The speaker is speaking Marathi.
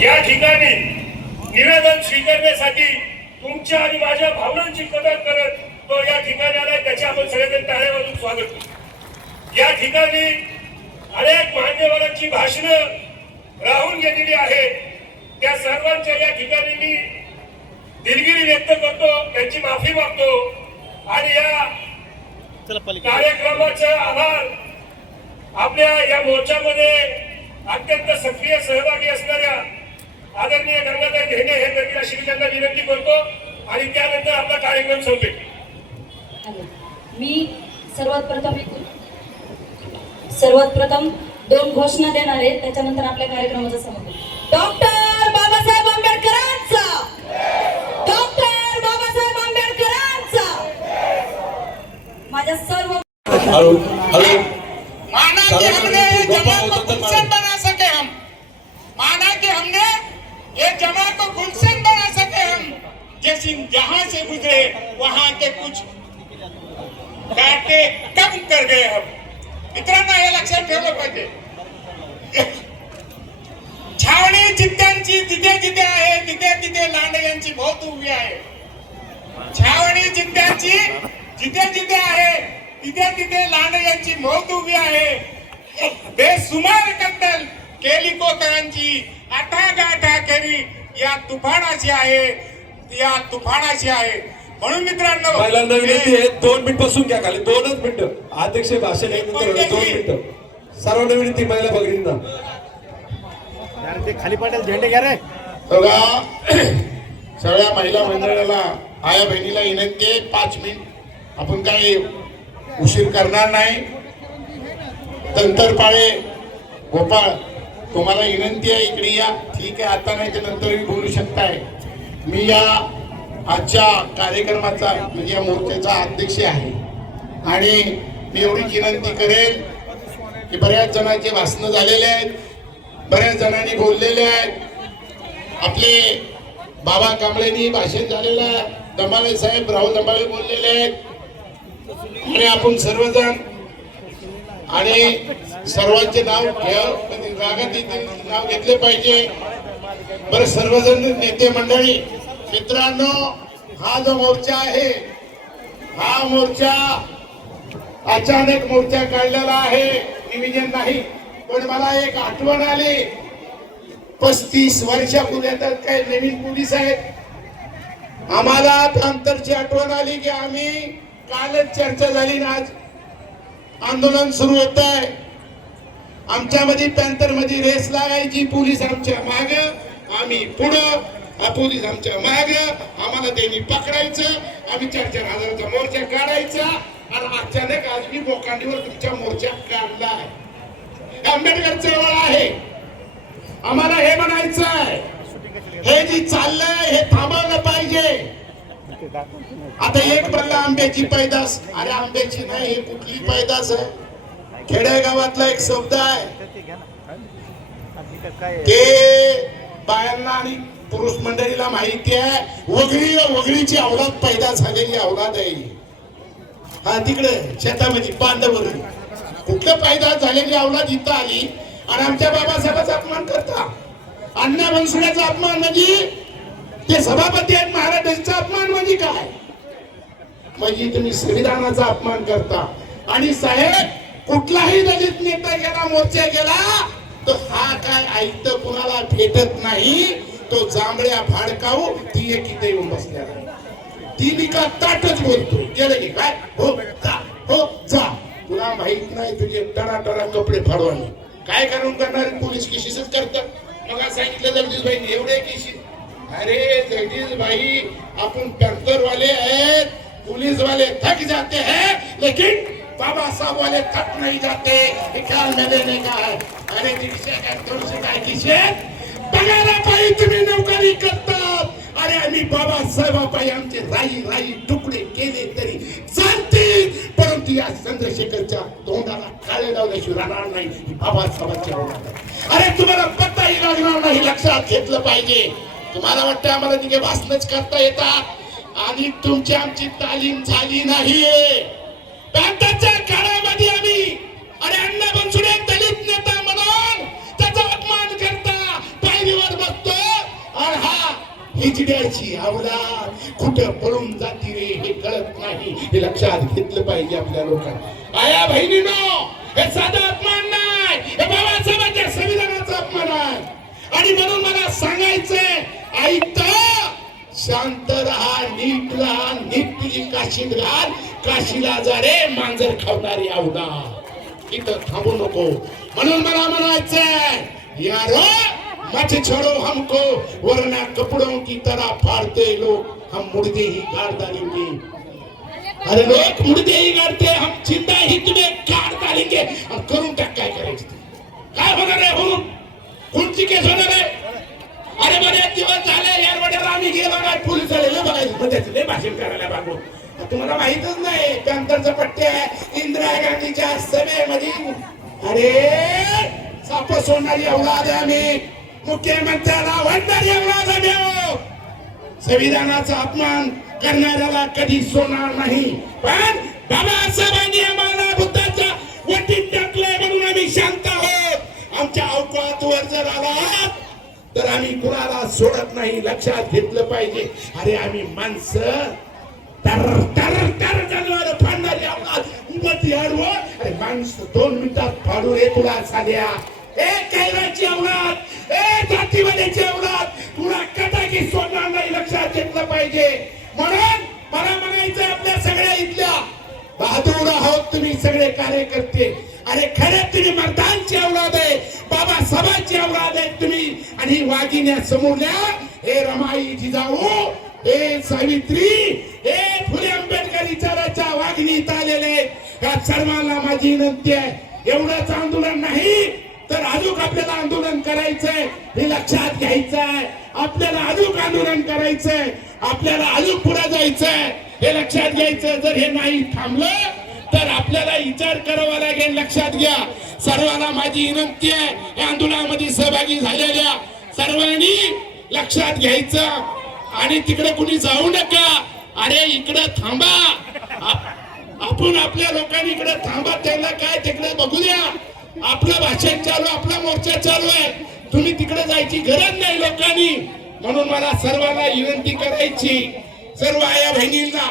या ठिकाणी निवेदन स्वीकारण्यासाठी तुमच्या आणि माझ्या भावनांची कदर करत तो या ठिकाणी आलाय. त्याचे आपण सगळेजण टाळ्या वाजून स्वागत करू. या ठिकाणी अनेक मान्यवरांची भाषणं राहून गेलेली आहेत. त्या सर्वांच्या या ठिकाणी मी दिलगिरी व्यक्त करतो त्यांची माफी मागतो आणि या कार्यक्रमाचा आभार. आपल्या या मोर्चामध्ये अत्यंत सक्रिय सहभागी असणाऱ्या आदरणीय गंगाधर ढेणे हे व्यक्तीला श्रीकांना विनंती करतो आणि त्यानंतर आपला कार्यक्रम संपेल. मी सर्वात प्रथम सर्वात प्रथम दोन घोषणा देणार आहे त्याच्यानंतर आपल्या कार्यक्रमाचा समारोप डॉक्टर बाबासाहेब आंबेडकरांचा! डॉक्टर बाबासाहेब आंबेडकरांचा! माझ्या सर्व हॅलो. हॅलो. माना कि हमने को बना सके हम। माना कि हमने ये जमा को गुलशन बना सके हम। जैसे जहां से गुजरे वहां के कुछ काटे कम कर गए हम। मित्रांनो हे लक्षात ठेवलं पाहिजे हो छावणी चित्त्यांची जिथे जिथे आहे तिथे तिथे लांडग्यांची बहुत उभी आहे। छावणी चित्त्यांची जिथे जिथे आहे तिथे तिथे लांडग्यांची मौत उभी आहे। बेसुमार कत्तल। केली कोतरांची आठा गाठा केली. या तुफानाची आहे. या तुफानाची आहे. म्हणून मित्रांनो पहिल्यांदा विनंती आहे दोन मिनिट बसून घ्या खाली. दोनच मिनिटं. अध्यक्ष भाषण आहे नंतर. दोन मिनिटं. सर्वांना विनंती महिला भगिनींना. यार ते खाली पडेल झेंडे घ्या रे. बघा सगळ्या महिला मंडळाला आया बहिणीला विनंती आहे पाच मिनिट. आपण काही उशीर करणार नाही. तंतरपाळे गोपाळ तुम्हाला विनंती आहे इकडे या. ठीक आहे आता नाही तर नंतरही बोलू शकताय. मी या आजच्या कार्यक्रमाचा म्हणजे या मोर्चाचा अध्यक्ष आहे. आणि मी एवढीच विनंती करेल की बऱ्याच जणांचे भाषणं झालेले आहेत बऱ्याच जणांनी बोललेले आहेत. आपले बाबा कांबळेनी भाषण झालेलं आहे. दमाले साहेब राहुल दमाले बोललेले आहेत. आणि आपण सर्वजण आणि सर्वांचे नाव घ्याव रागात येतील नाव घेतले पाहिजे. बरं सर्वजण नेते मंडळी मित्रांनो हा जो मोर्चा आहे हा मोर्चा अचानक मोर्चा काढलेला आहे. नियोजन नाही पण मला एक आठवण आली. पस्तीस वर्षापूर्वी आता काही नवीन पोलीस आहेत? आम्हाला अंतरची आठवण आली की आम्ही कालच चर्चा झाली ना आज. आंदोलन सुरू होत आहे. आमच्यामध्ये पॅन्थरमध्ये रेस लागायची पोलीस आमच्या माग. आम्ही पुढं पोलीस आमच्या माग. आम्हाला त्यांनी पकडायचं. आम्ही चार चार हजाराचा मोर्चा काढायचा. आणि अचानक आज मी बोकांडीवर तुमच्या मोर्चा काढला आंबेडकर चळवळ आहे. आम्हाला हे म्हणायचं आहे. हे जे चाललंय हे थांबवलं पाहिजे. आता एक म्हणलं आंब्याची पैदास. अरे आंब्याची नाही हे कुठली पैदास आहे? खेडेगावातला एक शब्द आहे. ते बायांना आणि पुरुष मंडळीला माहिती आहे वगळी वगळीची अवलाद पैदा झालेली अवलाद आहे. हा तिकडे शेतामध्ये पांडवर कुठलं पैदा झालेली अवलाद इथं आली आणि आमच्या बाबासाहेबाचा अपमान करता. अण्णा बनसुड्याचा अपमान म्हणजे ते सभापती आहेत महाराजांचा अपमान म्हणजे काय? म्हणजे तुम्ही संविधानाचा अपमान करता. आणि साहेब कुठलाही दलित नेता गेला मोर्चा गेला तर हा काय ऐकत कुणाला भेटत नाही? तो जांभळ्या फाडकाऊ ती एक इथे येऊन बसल्या ती मी का ताटच बोलतो गेलं की काय? हो जा हो जा. तुला माहीत नाही तुझे टरा टरा कपडे फाडवाने. काय करून करणार पोलीस केसेसच करतात? मग सांगितलं जगदीश भाई एवढे केसेस. अरे लेडीज भाई अपन टैंकर वाले हैं पुलिस वाले थक जाते हैं लेकिन बाबा साहब वाले थक नहीं जाते ख्याल में लेने का है? अरे दीडशे काय दोनशे काय किशे पगारा पायी तुम्ही नोकरी करतात. अरे आम्ही बाबा साहेबापाई आमचे राई राई तुकडे केले तरी चालतील. परंतु या चंद्रशेखरच्या तोंडाला काळे लावल्याशिवाय राहणार नाही ही बाबासाहेबांच्या अरे तुम्हाला पत्ताही लागणार नाही लक्षात घेतलं पाहिजे. तुम्हाला वाटतं आम्हाला तिथे भाषणच करता येतात? आणि तुमची आमची तालीम झाली नाहीये प्रांताच्या काळामध्ये आम्ही अरे अण्णा बनसुडे दलित नेता म्हणून त्याचा अपमान करता पायरीवर बसतो. हिजड्याची आवडा कुठं पळून जाते रे हे कळत नाही. हे लक्षात घेतलं पाहिजे आपल्या लोकांनी. आया बहिणीनो हे साधा अपमान नाही. हे बाबासाहेबांच्या संविधानाचा अपमान आहे. आणि म्हणून मला सांगायचंय ऐकता शांत राहा नीट राहा नीट तुझी काशीत राहा काशीला जा रे मांजर खावणारी आवडा इथं थांबू नको. म्हणून मला म्हणायचं यारो मत छोड़ो हमको वरना कपड़ों की तरह फाड़ते लोग हम मुर्दे ही गाड़ डालेंगे अरे लोग मुर्दे ही गाड़ते हम जिंदा ही तुम्हें गाड़ डालेंगे. हम करून टाक काय करायचं ते. काय होणार आहे म्हणून कोणची केस होणार आहे अरे बरेच दिवस झाले यार वड्याला आम्ही गेलो काय पोलीस आले बघायचं भाषण करायला बाबू तुम्हाला माहितच नाही त्यांतरचं पट्टे इंदिरा गांधीच्या सभेमध्ये. अरे साप सोडणारी अवलाद आहे आम्ही. मुख्यमंत्र्याला वाटणारी अवलाद आम्ही. संविधानाचा अपमान करणाऱ्याला कधी सोडणार नाही. पण बाबासाहेबांनी आम्हाला बुद्धाच्या वटीत टाकलंय म्हणून आम्ही शांत आहोत. आमच्या अवकाळात जर आला तर आम्ही कुणाला सोडत नाही लक्षात घेतलं पाहिजे. अरे आम्ही माणसं. तर तर तर जनावर फाडणारी अवलाद उमत अरे माणसं दोन मिनिटात फाडू रे तुला साध्या ए कैराची अवलाद ए जातीवाल्याची अवलाद तुला कटाकी सोडणार नाही लक्षात घेतलं पाहिजे. म्हणून मला म्हणायचं आपल्या सगळ्या इथल्या बहादूर आहोत तुम्ही कार्यकर्ते. अरे खरे तुम्ही मर्दांची अवलाद आहे बाबा सभाची अवलाद आहे तुम्ही. आणि वागिन्या समोरल्या हे रमाई जिजाऊ हे सावित्री हे फुले आंबेडकर विचाराच्या वाघिणीत आलेले या सर्वांना माझी विनंती आहे एवढंच आंदोलन नाही तर अजून आपल्याला आंदोलन करायचंय हे लक्षात घ्यायचंय. आपल्याला अजून आंदोलन करायचंय आपल्याला अजून पुढे जायचंय हे लक्षात घ्यायचं जर हे नाही थांबलं तर आपल्याला विचार करावा लागेल. लक्षात घ्या. सर्वांना माझी विनंती आहे या आंदोलनामध्ये सहभागी झालेल्या सर्वांनी लक्षात घ्यायचं. आणि तिकडे कुणी जाऊ नका. अरे इकडे थांबा. आपण आपल्या लोकांनी इकडे थांबा. त्यांना काय तिकडे बघू द्या. आपलं भाषण चालू आपला मोर्चा चालू आहे. तुम्ही तिकडे जायची गरज नाही लोकांनी. म्हणून मला सर्वांना विनंती करायची. सर्व आया बहिणींना